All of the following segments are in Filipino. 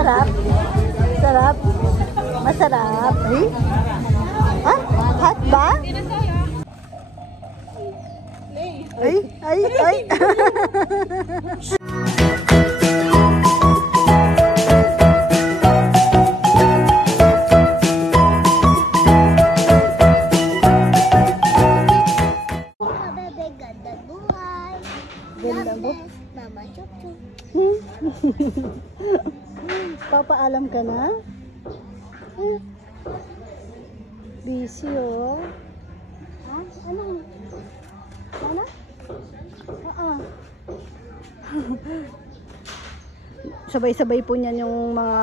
Sarap. Sarap. Masarap. Ay? Ha? Hot ba? Ay, ay, ay. Ganda mo? Mama Chup-Chup. Papaalam ka na? Busy oh. Ha? Ano? Ano? Sabay-sabay po niyan yung mga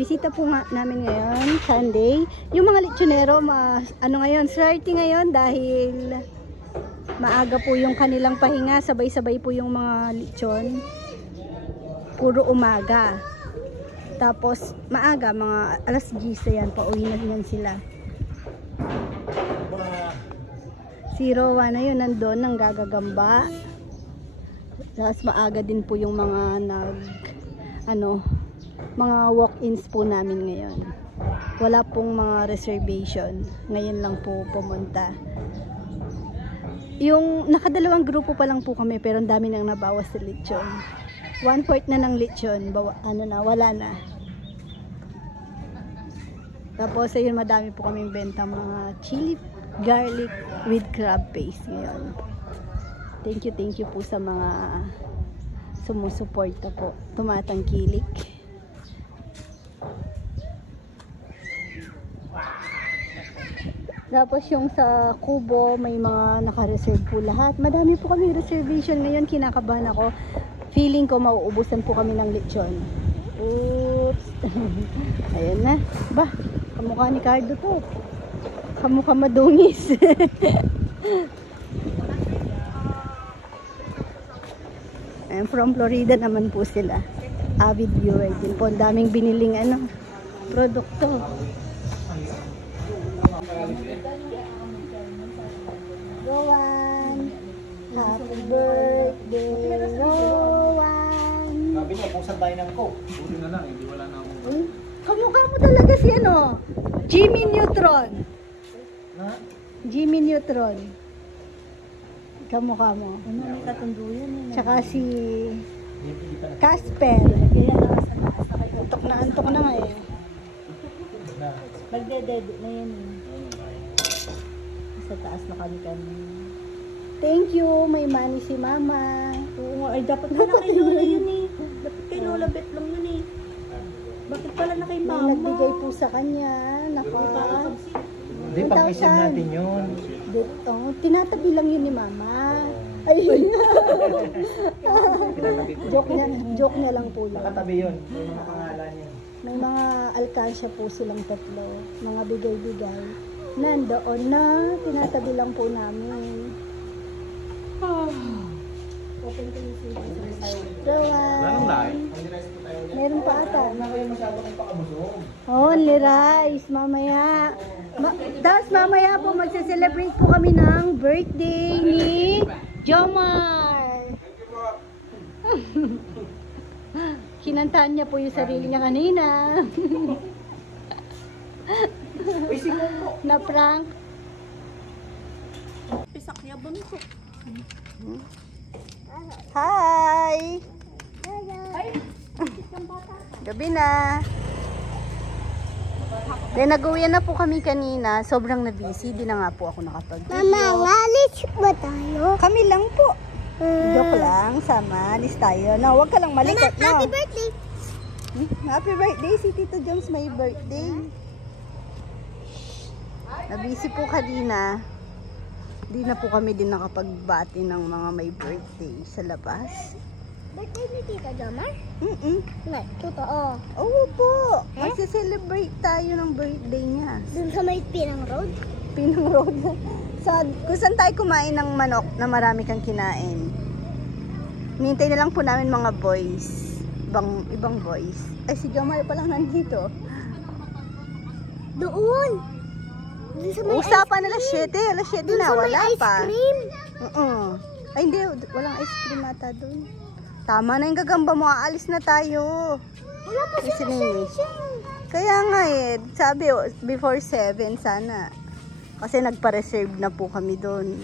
bisita po nga namin ngayon, Sunday. Yung mga lechonero, ano ngayon, swerte ngayon dahil maaga po yung kanilang pahinga, sabay-sabay po yung mga lechon. Puro umaga. Tapos maaga, mga alas 10 yan, pauwi na yan sila. Si Rowa na yun, nandun, nang gagagamba. Tapos maaga din po yung mga mga walk-ins po namin ngayon. Wala pong mga reservation. Ngayon lang po pumunta. Yung nakadalawang grupo pa lang po kami, pero ang dami nang nabawas sa lechon. 1/4 na ng lechon, wala na. Tapos ayun, madami po kaming benta mga chili garlic with crab paste ngayon. Thank you po sa mga sumusuporta po, tumatangkilik. Tapos yung sa Kubo, may mga naka-reserve po lahat. Madami po kami reservation ngayon, kinakabahan ako. Feeling ko mauubusan po kami ng lechon. Oops. Ayan na. Ba, kamukha ni Cardo to. Kamukha madungis. Ayan, from Florida naman po sila. Avid viewer din po. Ang daming biniling produkto. Rowan, happy birthday, Rowan. Sabi niya, pusan tayo ng coke. Buti na lang, hindi wala na ako. Kamukha mo talaga si Jimmy Neutron. Na? Jimmy Neutron. Kamukha mo. May katunduyan eh. Tsaka si Casper. Antok na nga eh. Magdedebit na yan eh. Sa taas na kami. Thank you, may money si Mama. Oo nga, ay dapat pala kay Lola yun eh. Dapat kay Lola Bet lang yun eh. Bakit pala na kay Mama? Nagbigay po sa kanya. Hindi, pag-isip natin yun. Tinatabi lang yun ni Mama. Ay, joke niya lang po yun. Nakatabi yun, may mga pangalan yun. May mga alkansya po silang tatlo. Mga bigay-bigay. Nandoon na, tinatabi lang po namin. Open ko yung Rowan. Meron pa ata. Only rice. Mamaya. Tapos mamaya po magse-celebrate po kami ng birthday ni Jomar. Kinantahan niya po yung sarili niya kanina. Na prank. Pisak niya ba nito? Hi! Gabi na. Then nag-uwian na po kami kanina. Sobrang na-busy. Di na nga po ako nakapag-video. Mama, alis ba tayo? Kami lang po. Joke lang. Sama. Alis tayo. No, huwag ka lang malikot. No? Happy birthday! Happy birthday. Si Tito Jones may birthday. Na-busy po kanina. Di na po kami din nakapagbati ng mga may birthday sa labas. Birthday ni Tita Jomar? Nga, Totoo. oo po. Magse-celebrate tayo ng birthday niya. Dun sa may Pinang Road? Pinang Road. Kung saan tayo kumain ng manok na marami kang kinain. Nintay na lang po namin mga boys. Ibang boys. Ay, si Jomar pa lang nandito. Doon! Dun sa may Usapan alas 7. Alas 7 na, wala pa. ice cream. Ay, hindi. Walang ice cream ata doon. Tama na yung gagamba mo. Aalis na tayo. Wala pa Si Nini. Kaya nga eh. Sabi before 7 sana. Kasi nagpa-reserve na po kami doon.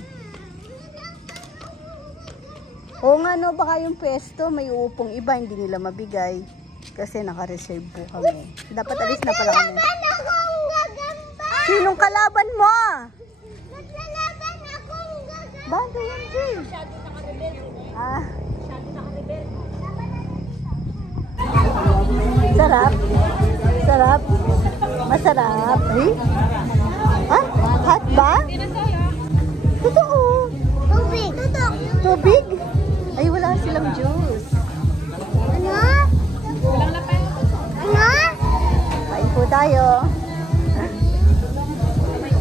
Oo nga no, baka yung pwesto may uupong iba, hindi nila mabigay. Kasi naka-reserve po kami. Dapat alis na pala kami. Sinong kalaban mo? Naglalaban akong gagamba. Banda yan, Jay. Masyado naka-rebel. Ah, Masyado naka-rebel. sarap. Sarap. Masarap. Eh? Ah, hot ba? Totoo. Tubig. Tutok. Tubig? Ay, wala silang juice. Ano? Ano? Kain po tayo.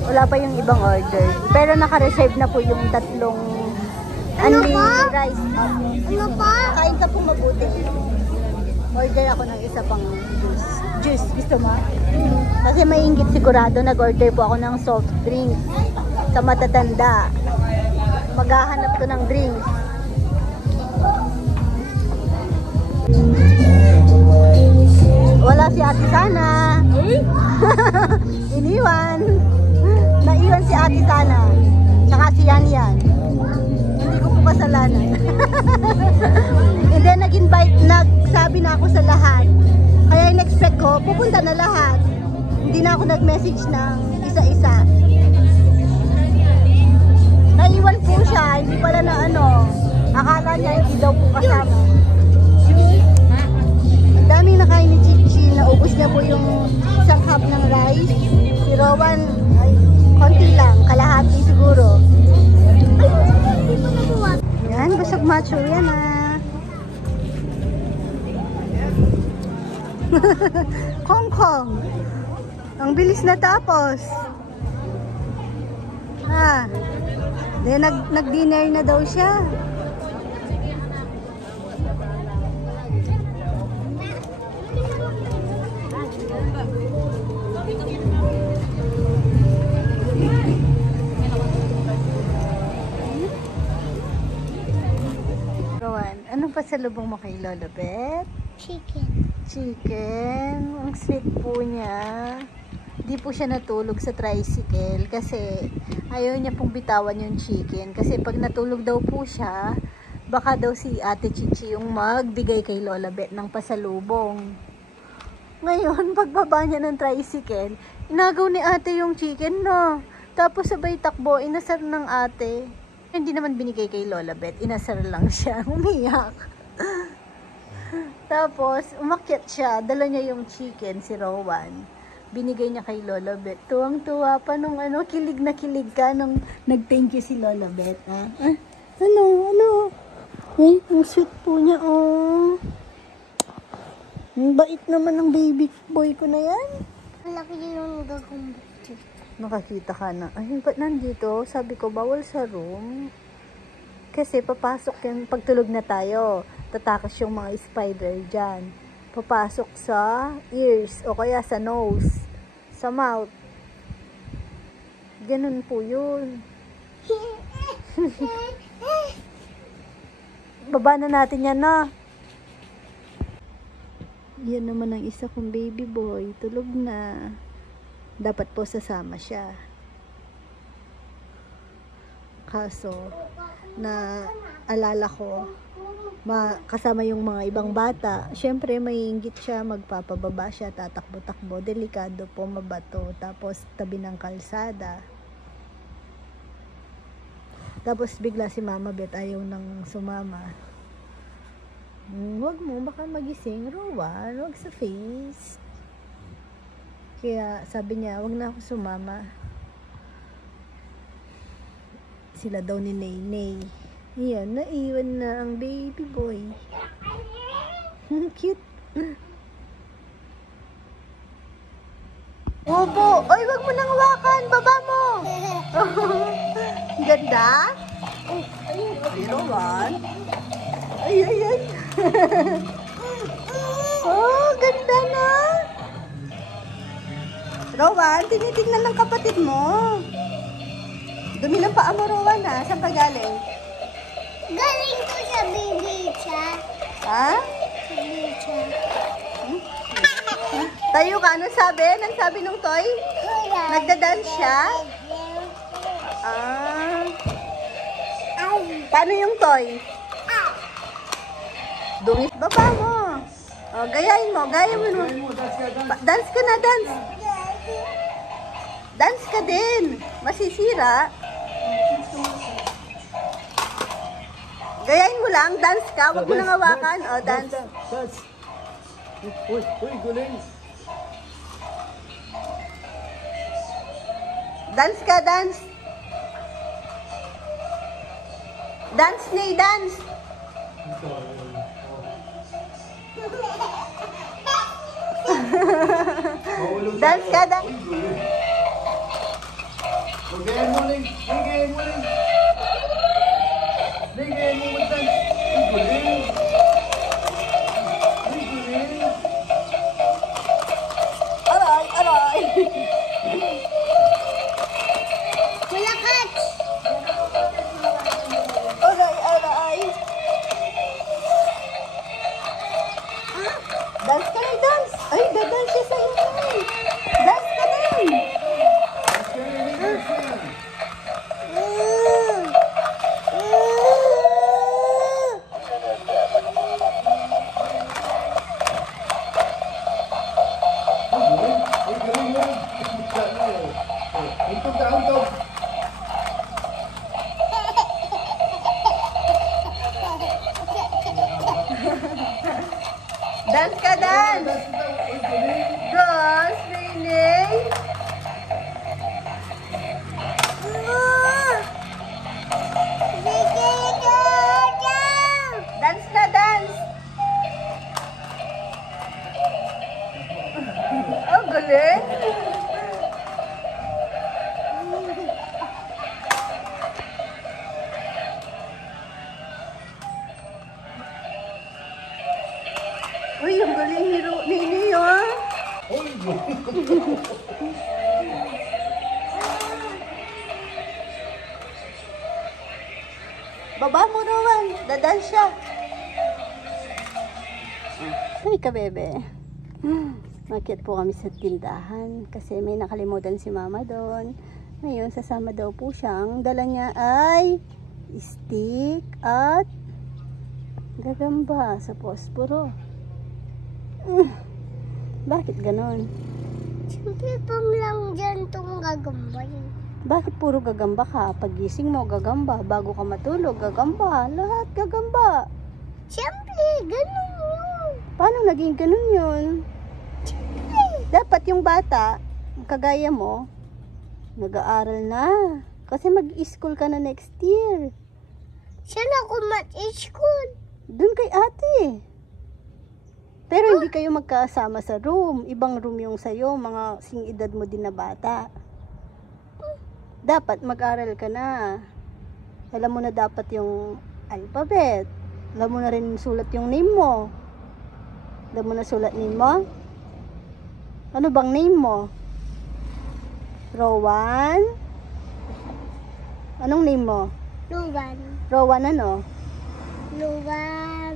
Wala pa yung ibang order. Pero naka-reserve na po yung tatlong only pa? rice. Ano pa? Kain ka po mabuti. Order ako ng isa pang juice. Juice, gusto mo? Kasi may inggit sigurado, nag-order po ako ng soft drink sa matatanda. Maghahanap ko ng drinks. Wala si Ate Sana. Iniwan. Naiwan si Ate Sana. Tsaka si Yan Yan. Hindi ko po kasalanan. And then nag-invite, nagsabi na ako sa lahat. Kaya in-expect ko, pupunta na lahat. Hindi na ako nag-message ng isa-isa. Naiwan po siya, hindi pala na ano. Akala niya hindi daw po kasama. Ang daming nakain ni Chichi, naubos niya po yung isang cup ng rice. Si Rowan, ay, konti lang, kalahati siguro. Yan, busog macho yan ah. Kong Kong. Ang bilis na tapos. Ah. Then nag-dinner na daw siya. Rowan, anong pasalubong mo kay Lolo Bet? Chicken. Chicken. Ang sweet po niya. Di po siya natulog sa tricycle kasi ayaw niya pong bitawan yung chicken. Kasi pag natulog daw po siya, baka daw si Ate Chichi yung magbigay kay Lola Bet ng pasalubong. Ngayon, pagbaba niya ng tricycle, inagaw ni ate yung chicken, no? Tapos sabay takbo, inasar ng ate. Hindi naman binigay kay Lola Bet, inasar lang siya. Umiyak. Tapos, umakyat siya, dala niya yung chicken, si Rowan. Binigay niya kay Lola Bet. Tuwang-tuwa pa nung ano, kilig na kilig ka nung nag-thank you si Lola Bet. Ah? Ano? Eh, ang sweet po niya, oh. Ang bait naman ng baby boy ko na yan. Malaki yung gagamba. Nakakita ka na. Ay, ba't nandito? Sabi ko, bawal sa room. Kasi papasok yan, pagtulog na tayo. Tatakas yung mga spider dyan. Papasok sa ears o kaya sa nose, sa mouth. Ganun po yun. Baba na natin yan, na. Yan naman ang isa kong baby boy. Tulog na. Dapat po sasama siya. Kaso, na alala ko, kasama yung mga ibang bata. Siyempre, may inggit siya, magpapababa siya, tatakbo-takbo. Delikado po, mabato. Tapos, tabi ng kalsada. Tapos, bigla si Mama Bet ayaw nang sumama. Huwag mo, baka magising. Rowan, huwag sa face. Kaya, sabi niya, huwag na ako sumama. Sila daw ni Naynay. Ayan, naiwan na ang baby boy. Cute. Opo. Ay, wag mo nang hawakan. Baba mo. Ganda? Ay, Rowan. Ay. Oh, ganda na. Rowan, tinitingnan ng kapatid mo. Dumi ng paa mo, Rowan, ha? Saan pa galing? Galing ko sa baby siya. Ha? Tayo ka, anong sabi? Anong sabi nung toy? Nagda-dance siya? Ah. Paano yung toy? Dungis baba mo. O, gayahin mo, gaya mo. Dance ka na, dance. Dance ka din. Masisira. Gayahin mo lang, dance ka. Huwag mo nang hawakan. O, dance. Uy, guling. Dance ka, dance. Dance, Ney, dance. Dance ka, dance. Gayahin mo, Ling. Gayahin mo, Ling. Ling, gayahin mo mag-dance. Uy, guling. Uy, guling. Aray, aray. Malakat! Aray, aray. Dance ka na, dance. Ay, dadance siya sa'yo. Dance ka na. Dance ka, dance. Dance, Riney. Dance na, dance. Oh, galing. Uy, ang galing ni Nini, ah. Baba mo, Rowan. Dadan siya. Ay ka, bebe. Makiat po kami sa tindahan kasi may nakalimutan si mama doon. Ngayon, sasama daw po siyang dala niya ay stick at gagamba sa posporo. Bakit ganon? Siyempre, pang lang dyan itong gagambay. Bakit puro gagamba ka? Pagising mo, gagamba. Bago ka matulog, gagamba. Lahat gagamba. Siyempre, ganun yun. Paano naging ganun yun? Dapat yung bata, kagaya mo, nag-aaral na. Kasi mag-school ka na next year. Saan ako mat-school? Doon kay ate. Pero hindi kayo magkasama sa room. Ibang room yung sa'yo, mga sing edad mo din na bata. Dapat mag-aral ka na. Alam mo na dapat yung alphabet. Alam mo na rin sulat yung name mo. Alam mo na sulat name mo? Ano bang name mo? Rowan? Anong name mo? Luwan. Rowan ano? Luwan.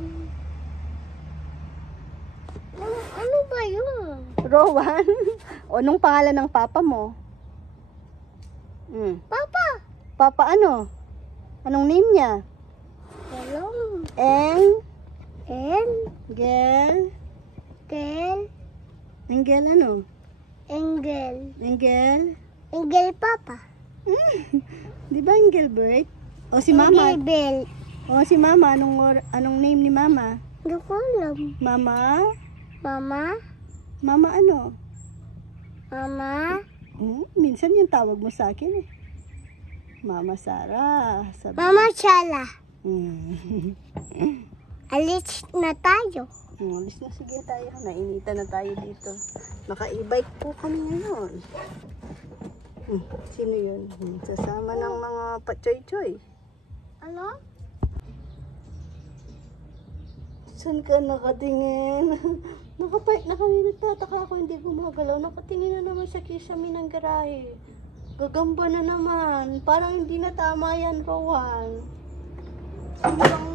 Ano ba yun? Rowan? O anong pangalan ng papa mo? Papa. Papa ano? Anong name niya? Hello. Gel? Kel. Engel ano? Engel. Engel? Engel Papa. Di ba Engelbert? O si mama? Engel Bell. O si mama, anong name ni mama? Hindi ko alam. Mama? Mama. Mama ano? Mama. Minsan yung tawag mo sa akin eh. Mama Sara. Sabi. Mama Chala. Mm. Alis na tayo. Alis na, sige tayo. Nainita na tayo dito. Naka-e-bike po kami ngayon. Sino yun? Sasama ng mga pachoy-choy. Ano? Saan ka nakatingin? Nakapark na kami. Nagtataka ako hindi gumagalaw. Nakatingin na naman sa kisame ng garahe. Gagamba na naman. Parang hindi na tama yan, Rowan. Sobrang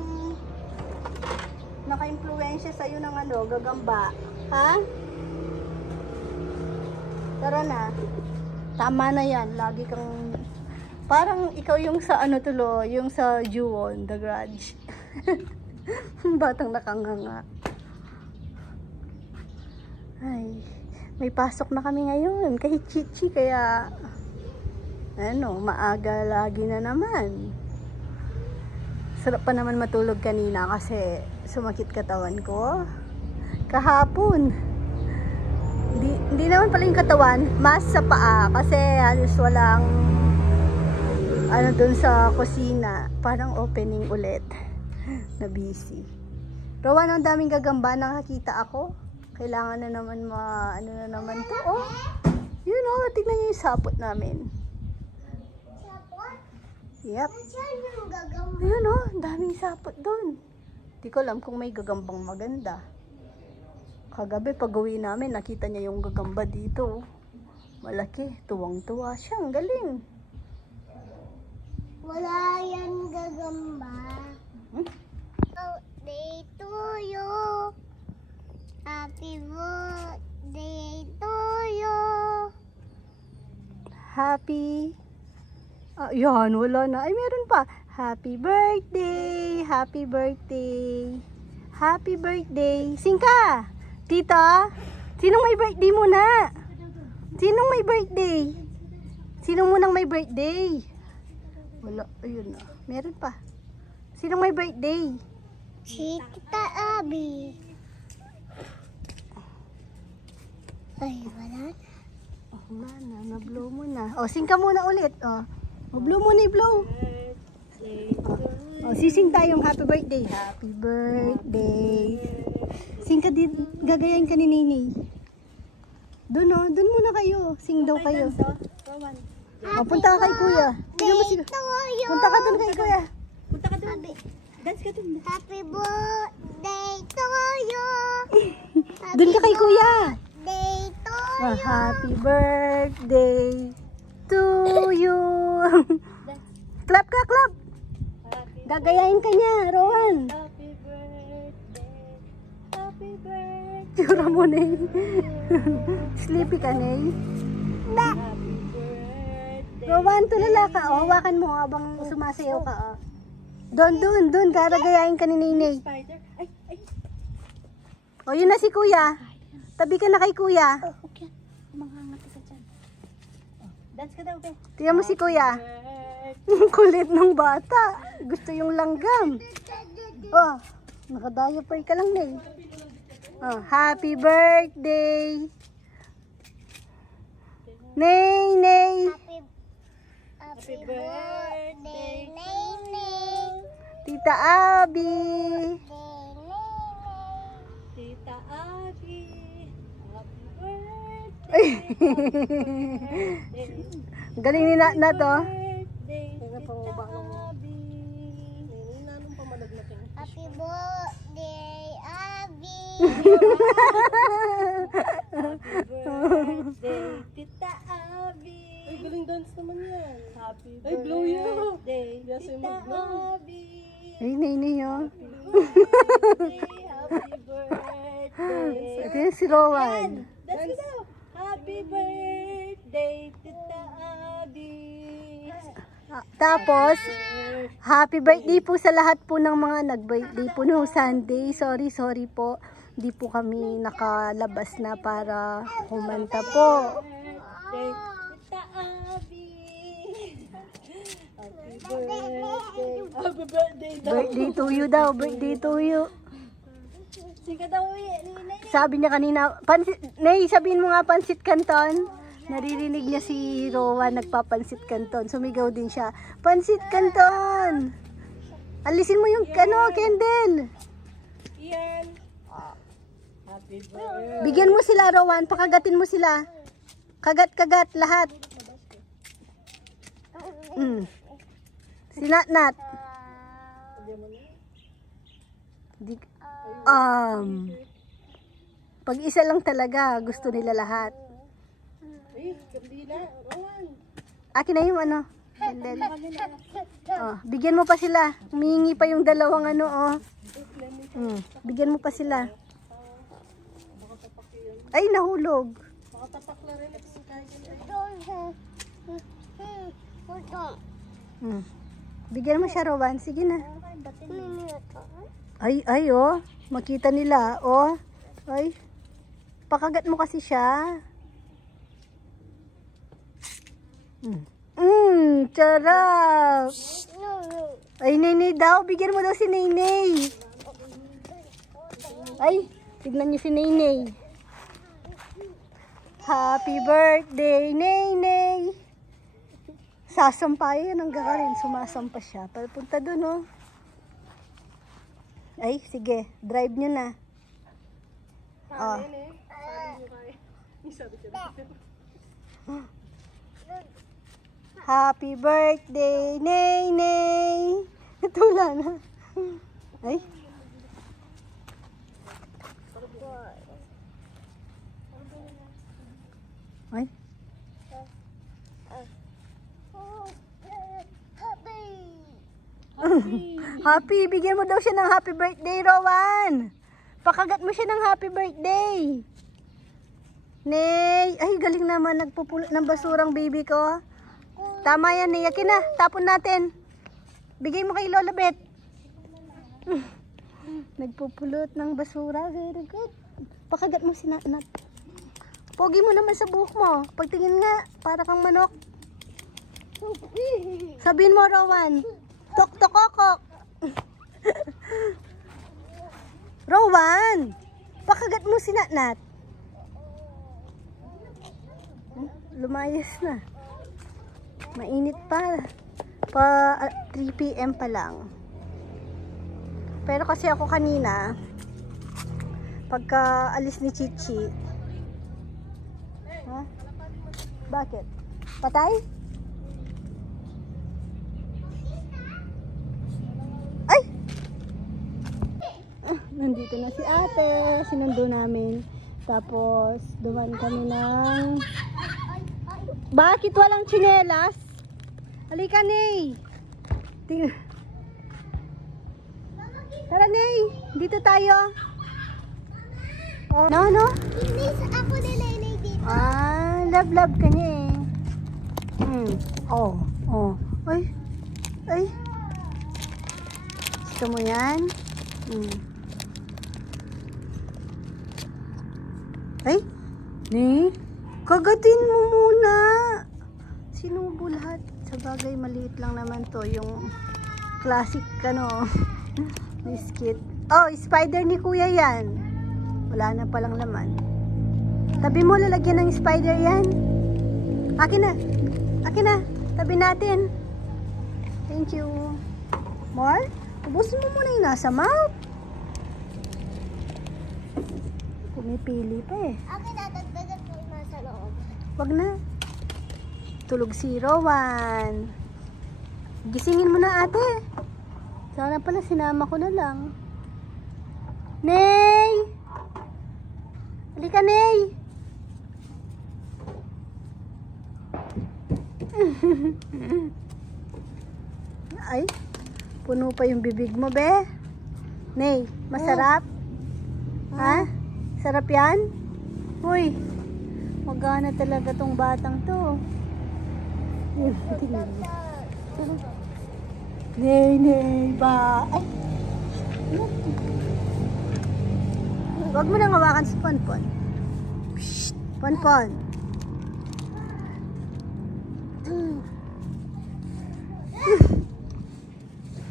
naka-impluwensya sa'yo ng ano, gagamba. Ha? Tara na. Tama na yan. Lagi kang... Parang ikaw yung sa ano tulo, yung sa Ju-on, The Grudge. Batang nakanganga. Ay, may pasok na kami ngayon. Kahit chichi, kaya... Ano, maaga lagi na naman. Sarap pa naman matulog kanina kasi sumakit katawan ko. Kahapon. Hindi naman pala yung katawan, mas sa paa kasi halos walang ano dun sa kusina. Parang opening ulit na busy. Rowan, ang daming gagamba, nakakita ako. Kailangan na naman ano na naman to. Oh, yun oh, tignan niyo yung sapot namin. Yep. Ayun oh, daming sapot doon. Di ko alam kung may gagambang maganda. Kagabi pag uwi namin, nakita niya yung gagamba dito. Malaki, tuwang-tuwa siya. Ang galing. Wala yan gagamba. Birthday to you. Happy birthday to you. Happy. Yan, wala na. Ay, meron pa. Happy birthday. Happy birthday. Happy birthday. Sing ka. Tita, sinong may birthday muna? Sinong may birthday? Sinong munang may birthday? Wala, ayun na. Meron pa. Sinong may birthday? Si Tita Abby. Ay, wala. Oh, wala na. Na-blow mo na. Oh, sing ka muna ulit. Oh, blow mo na i-blow. Oh, sising tayong happy birthday. Happy birthday. Sing ka din, gagayain ka ni Nini. Doon oh, doon muna kayo. Sing daw kayo. Oh, punta ka kay Kuya. Tingnan mo sila. Punta ka doon kay Kuya. Punta ka doon. Dance ka doon. Happy birthday to you. Doon ka kay Kuya. Birthday to you. Happy birthday to you. Clap, clap, clap. Gagayain ka niya, Rowan. Happy birthday. Happy birthday. Tsura mo, Ney. Sleepy ka, Ney. Happy birthday. Rowan, tulala ka. O, hawakan mo habang sumasayaw ka. O. Doon. Gagayain ka ni Nene. Spider. Ay. O, yun na si Kuya. Tabi ka na kay Kuya. Okay. Mangangat ka sa tiyan. Dance ka daw, be. Tingnan mo si Kuya. Kulit ng bata. Gusto yung langgam. Oh, naka-diaper ka lang, Ney. Oh, happy birthday. Ney. Happy birthday, Nene. Tita Abby. Tita Abby. Happy birthday. Ay. Galing ni na to. Happy birthday, Abby. Birthday, Tita Abby. Ay, galing dance naman yan. Happy Ay, blow you. birthday, Yes, ay Tita mag-blow. Abby. Ay, Nene, oh. Happy birthday. Ito yung si Rowan. Dance ka daw. Happy birthday, Tita Abby. Tapos, happy birthday po sa lahat po ng mga nag-birthday po no Sunday. Sorry po. Di po kami nakalabas na para kumanta po. Birthday, Tita Abby. Happy birthday. Happy birthday daw. Birthday to you daw. Birthday to you. Sika daw, Nene. Sabi niya kanina, Nay, sabihin mo nga pansit canton. Naririnig niya si Rowan nagpapansit canton. Sumigaw din siya. Pansit canton! Alisin mo yung candle. Yan. Happy birthday. Bigyan mo sila, Rowan. Pakagatin mo sila. Kagat-kagat lahat. Si Nat. Pag isa lang talaga, gusto nila lahat. Ay, kandila. Rowan. Akin na yung ano. Candle. Oh, bigyan mo pa sila. Humingi pa yung dalawang ano, oh. Bigyan mo pa sila. Ay, nahulog. Makatapak na rin at kahit Bigyan mo siya, Rowan. Sige na. Ay, oh. Makita nila, oh. Ay. Pakagat mo kasi siya. Charap. Ay, Nenay daw. Bigyan mo daw si Nenay. Ay, tignan niyo si Nenay. Happy birthday, Nenay. Sasampayan ang gagarin. Sumasampa siya. Punta dun, oh. Ay, sige. Drive nyo na. Oh. Happy birthday, Nenay. Tula na. Ay. Ay. Happy. Bigyan mo daw siya ng happy birthday, Rowan. Pakagat mo siya ng happy birthday. Nay. Ay, galing naman. Nagpupulot ng basurang baby ko. Tama yan, Nay. Akin na. Tapon natin. Bigay mo kay Lola Bet. Nagpupulot ng basura. Very good. Pakagat mo si Nat. Pogi mo naman sa buhok mo. Pagtingin nga, para kang manok. Sabihin mo, Rowan. Tok-tokokok. Rowan, pakagat mo si Nat. Lumayas na. Mainit pa. 3 PM pa lang. Pero kasi ako kanina, pagka alis ni Chichi, ha? Bakit? Patay? Ay! Nandito na si ate. Sinundo namin. Tapos, duman kami ng... Bakit walang tsinelas? Halika, Nay. Tingnan. Tara, Nay. Dito tayo. Oh. No? Ako ni Nenay dito. Love ka niya eh. Oh. Ay. Gusto mo yan? Ay, Nay. Kagatin mo muna. Sinubo lahat. Sa bagay, maliit lang naman to. Yung classic, biscuit. Oh, spider ni Kuya yan. Wala na palang laman. Tabi mo, lalagyan ng spider yan. Akin na. Tabi natin. Thank you. More? Ubusin mo muna yung nasa mouth. Pumipili pa eh. Akin natagdagan ko yung nasa loob. Wag na. Tulog si Rowan. Gisingin mo na, ate. Sana pala sinama ko na lang. Nay! Halika, Nay! Ay, puno pa yung bibig mo, be. Nay, masarap? Ha? Sarap yan? Uy, magana talaga tong batang to. Nay, ba? Ay. Huwag mo nang hawakan si Ponpon. Psst, Ponpon.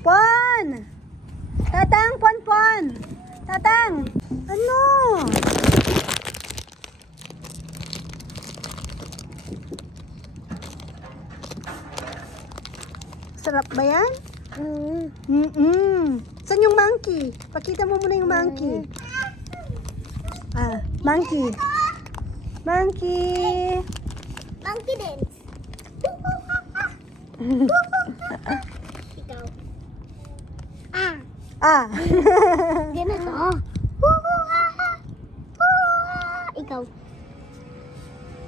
Pon! Tatang, Ponpon! Tatang! Ano? Sarap ba yan? Saan yung monkey? Pakita mo muna yung monkey. Monkey. Monkey. Monkey dance. Ikaw. Ganito.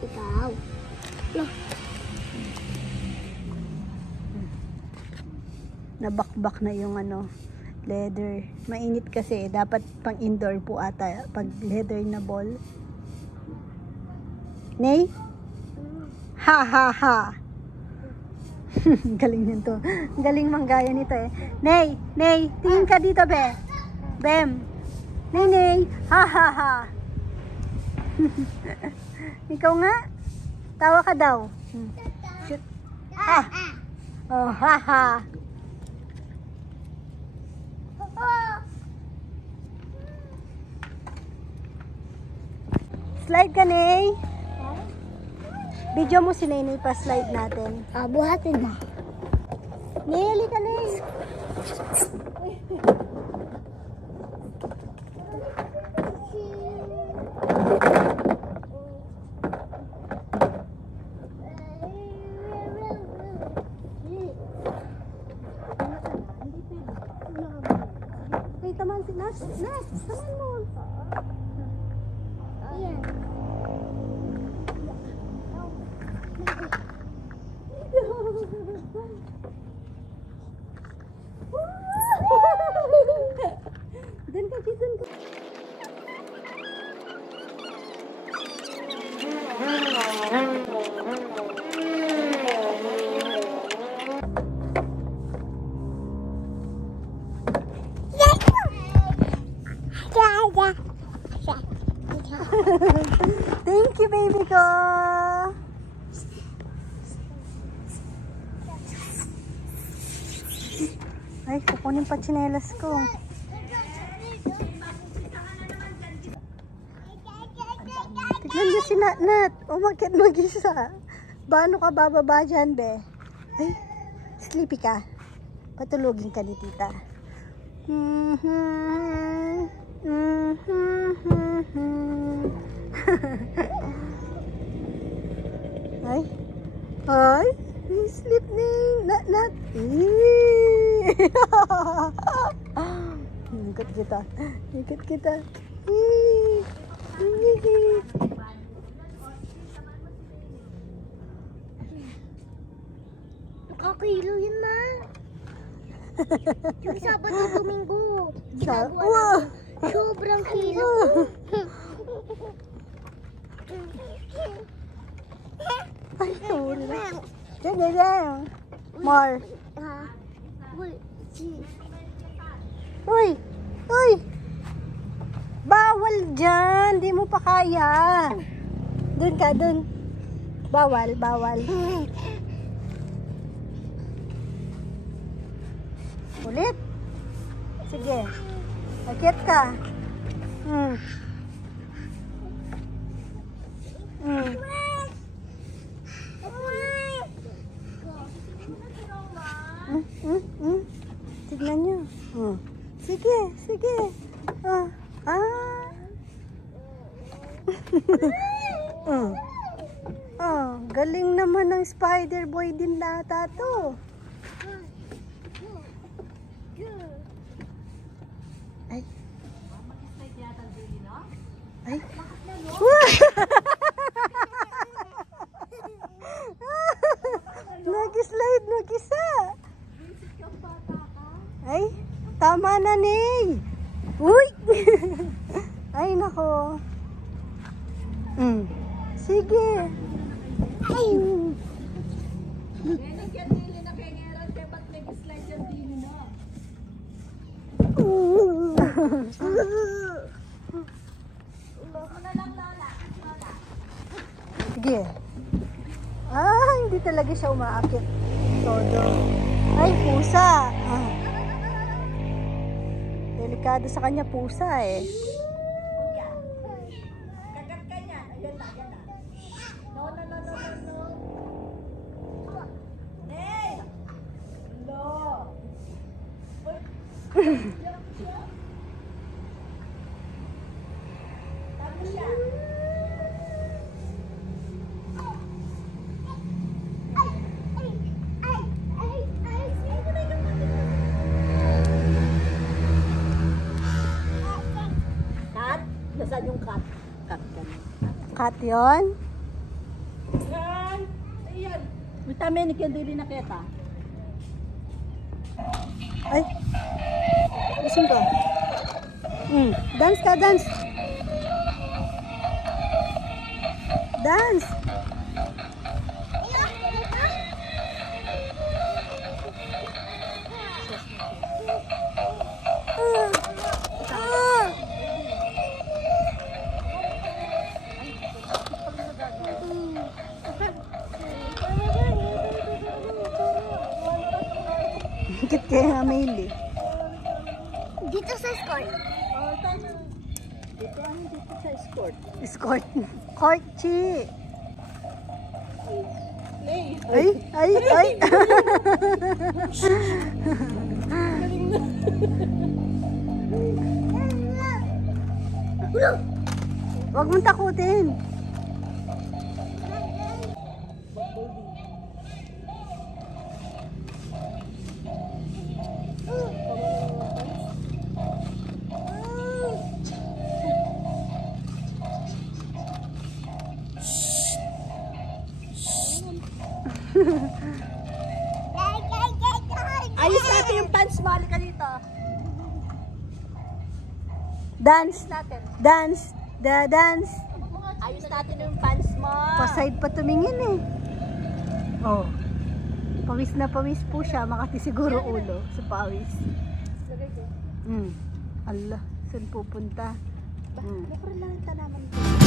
Ikaw. Nabakbak na yung Leather. Mainit kasi. Dapat pang indoor po ata. Pag leather na ball. Nay? Ha ha ha. Galing yan to. Galing manggaya nito eh. Nay, Nay, tingin ka dito be. Bem. Nay, Nay. Ha ha ha. Ikaw nga. Tawa ka daw. Shoot. Ha. Oh, ha ha. Slide ka, Nay. Video mo si Nay pa slide natin. Buhatin mo. Nay, ka, Nay. Hey, taman si Nas. Nas, taman mo. Ayan. Doon ka, doon ka. Thank you, baby ko. Ay, kukunin pa tsinelas ko. Tignan niyo si Nat. Umakyat mag-isa. Paano ka bababa dyan, be? Ay, sleepy ka. Patulogin ka ni tita. Ay. Ay. Sleep ni Nat. Ikot kita. Ikot kita. Nakakilo yun na. Yung Sabado, Domingo. Wow. Sobrang kilo. Ay, huli na. Diyan. More. Uy! Uy! Bawal dyan! Di mo pa kaya. Doon ka, doon. Bawal, bawal. Ulit. Sige. Akit ka. Tignan nyo. Sige, sige. Galing naman ng spider boy din nata to. Ay. Ay. Nag-slide mag-isa. Ay, tama na, Nay. Uy! Ay, nako. Sige. Ay. Sige. Hindi talaga siya umaakit. Todo. Ay, pusa. Delikado sa kanya pusa eh. Kagat ka yan. Ayan na. No. Hey! No! Tapos siya. Nasaan yung cat? Cat yun? Ayan. Vitamin ni Kendili na kita. Ay. Gising ka. Dance ka, dance. Dance. Higit kaya nga mail eh. Dito sa score. Dito sa escort. Escort. Court, chi. Play. Ay, ay, ay. Huwag mong takutin. Ayos natin yung pants mo. Halika dito. Dance. Natin. Dance. Dance. Ayos natin yung pants mo. Pa-side pa tumingin eh. Oh. Pawis na pawis po siya. Makati siguro ulo sa pawis. Lagay ko. Allah. Saan pupunta? Bakit lang ang tanaman ko?